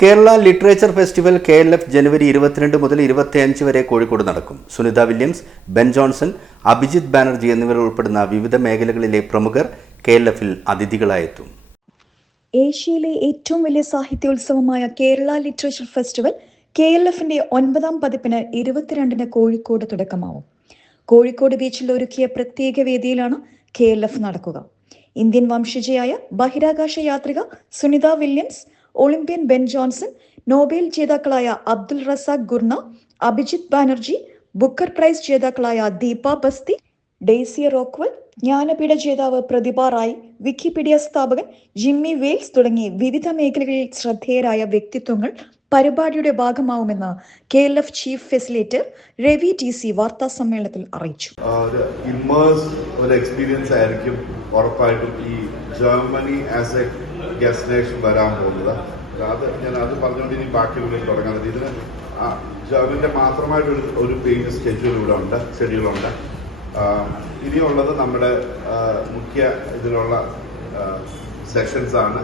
Kerala literature festival KLF ജനുവരി 22 മുതൽ 25 വരെ കോഴിക്കോട് നടക്കും. Sunita Williams, Ben Johnson, Abhijit Banerjee എന്നിവർ ഉൾപ്പെടുന്ന വിവിധ മേഖലകളിലെ പ്രമുഖർ KLF-ൽ അതിഥികളായെത്തും. ഏഷ്യയിലെ ഏറ്റവും വലിയ സാഹിത്യോത്സവമായ കേരള ലിറ്ററേച്ചർ ഫെസ്റ്റിവൽ KLF-ന്റെ 9ാം പതിപ്പിന് 22-ന് കോഴിക്കോട് തുടക്കമാവും. കോഴിക്കോട് ബീച്ചിൽ ഒരുക്കിയ പ്രത്യേക വേദിയിലാണ് KLF നടക്കുക. ഇന്ത്യൻ വംശജയായ ബഹിരാകാശ യാത്രിക Sunita Williams, Olympian Ben Johnson, Nobel ജേതാക്കളായ Abdulrazak Gurnah, Abhijit Banerjee, Booker Prize ജേതാക്കളായ ദീപ ബസ്തി, ഡെയ്സി റോക്വൽ, ജ്ഞാനപീഠ ജേതാവ് പ്രതിഭ റായ്, വിക്കിപീഡിയ സ്ഥാപകൻ ജിമ്മി വെയിൽസ് തുടങ്ങി വിവിധ മേഖലകളിൽ ശ്രദ്ധേയരായ വ്യക്തിത്വങ്ങൾ പരിപാടിയുടെ ഭാഗമാവുമെന്ന് KLF chief facilitator Ravi TC വാർത്താ സമ്മേളനത്തിൽ അറിയിച്ചു. ഒരു എക്സ്പീരിയൻസ് ആയിരിക്കും ഉറപ്പായിട്ടും ഈ Germany as a guest nation വരാൻ പോകുന്നത്. അത് പറഞ്ഞുകൊണ്ട് ഇനി ബാക്കിയുള്ളിൽ തുടങ്ങുന്നത്. ഇതിന് ജർമ്മനിന്റെ മാത്രമായിട്ട് ഒരു പേജ് ഷെഡ്യൂളുണ്ട്. ഇനിയുള്ളത് നമ്മുടെ മുഖ്യ ഇതിലുള്ള സെഷൻസ് ആണ്.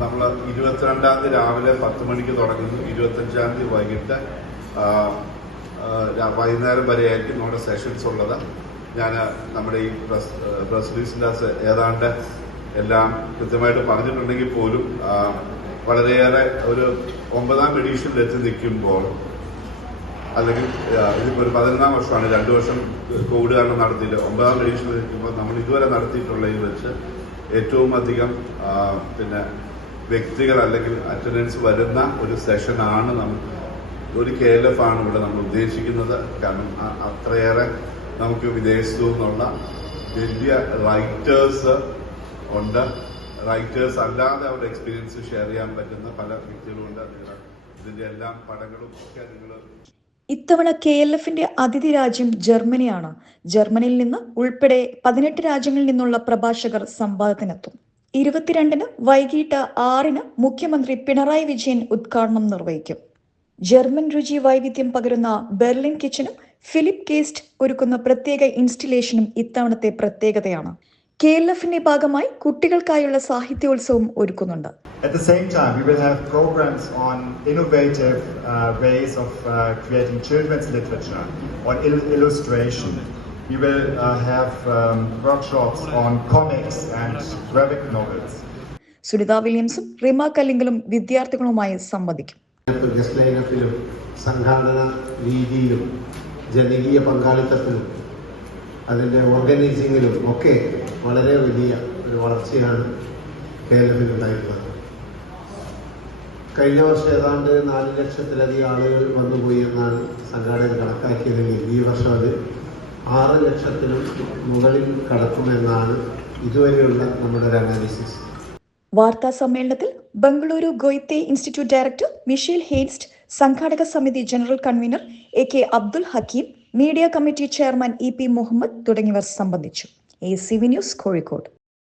നമ്മൾ 22-ാം തീയതി രാവിലെ 10 മണിക്ക് തുടങ്ങുന്നു. 25-ാം തീയതി വൈകിട്ട് വൈകുന്നേരം വരെയായിരിക്കും നമ്മുടെ സെഷൻസ് ഉള്ളത്. ഞാൻ നമ്മുടെ ഈ പ്രസ് റിലീസിൻ്റെ ഏതാണ്ട് എല്ലാം കൃത്യമായിട്ട് പറഞ്ഞിട്ടുണ്ടെങ്കിൽ പോലും വളരെയേറെ ഒരു 9ാം എഡീഷനിൽ എത്തി നിൽക്കുമ്പോൾ, അല്ലെങ്കിൽ ഇതിപ്പോൾ ഒരു 11ാം വർഷമാണ്, 2 വർഷം കോവിഡ് കാരണം നടത്തിയിട്ട് 9ാം എഡീഷനിൽ നിൽക്കുമ്പോൾ നമ്മൾ ഇതുവരെ നടത്തിയിട്ടുള്ളതിൽ വെച്ച് ഏറ്റവും അധികം വ്യക്തികൾ അല്ലെങ്കിൽ അറ്റൻഡൻസ് വരുന്ന ഒരു സെഷനാണ് ഒരു KLF ആണ് ഇവിടെ നമ്മൾ ഉദ്ദേശിക്കുന്നത്. കാരണം അത്രയേറെ നമുക്ക് വിദേശത്തു നിന്നുള്ള വലിയ റൈറ്റേഴ്സ് ഉണ്ട്. റൈറ്റേഴ്സ് അല്ലാതെ അവരുടെ എക്സ്പീരിയൻസ് ഷെയർ ചെയ്യാൻ പറ്റുന്ന പല വ്യക്തികളുണ്ട്. ഇതിന്റെ എല്ലാം പടങ്ങളും ഒക്കെ നിങ്ങൾ ഇത്തവണ KLF-ന്റെ അതിഥി രാജ്യം ജർമ്മനിയാണ്. ജർമ്മനിയിൽ നിന്ന് ഉൾപ്പെടെ 18 രാജ്യങ്ങളിൽ നിന്നുള്ള പ്രഭാഷകർ സംവാദത്തിനെത്തും. 22-ന് വൈകിട്ട് 6-ന് മുഖ്യമന്ത്രി പിണറായി വിജയൻ ഉദ്ഘാടനം നിർവഹിക്കും. ജർമ്മൻ രുചി വൈവിധ്യം പകരുന്ന ബെർലിൻ കിച്ചനും ഫിലിപ്പ് കേസ്റ്റ് ഒരുക്കുന്ന പ്രത്യേക ഇൻസ്റ്റലേഷനും ഇത്തവണത്തെ പ്രത്യേകതയാണ്. KLF-ന്റെ ഭാഗമായി കുട്ടികൾക്കായുള്ള സാഹിത്യോത്സവം ഒരുക്കുന്നുണ്ട്. At the same time, we will have programs on innovative ways of creating children's literature, on illustration. We will have workshops on comics and graphic novels. Sunitha വില്യംസും Rima കല്ലിങ്കലും വിദ്യാർത്ഥികളുമായി സംവദിക്കും. ഗസ്റ്റ് ലൈനപ്പിലും സംഘാടന രീതിയിലും ജനകീയ പങ്കാളിത്തത്തിലും അതിൻ്റെ ഓർഗനൈസിങ്ങിലും ഒക്കെ വളരെ വലിയ ഒരു വളർച്ചയാണ് KLF-ൽ ഉണ്ടായിട്ടുള്ളത്. കഴിഞ്ഞ വർഷം ഏതാണ്ട് 4 ലക്ഷത്തിലധികം ആളുകൾ വന്നുപോയി എന്നാണ് സംഘാടകർ കണക്കാക്കിയതെങ്കിൽ ഈ വർഷം അത് 6 ലക്ഷത്തിനും മുകളിൽ കടക്കുമെന്നാണ് ഇതുവരെയുള്ള നമ്മുടെ ഒരു അനാലിസിസ്. വാർത്താ സമ്മേളനത്തിൽ Bengaluru Goethe Institute director Michel Heinst, സംഘാടക സമിതി general convener AK Abdul Hakeem, media committee chairman EP Muhammad തുടങ്ങിയവർ സംബന്ധിച്ചു. ACV news, Kozhikode.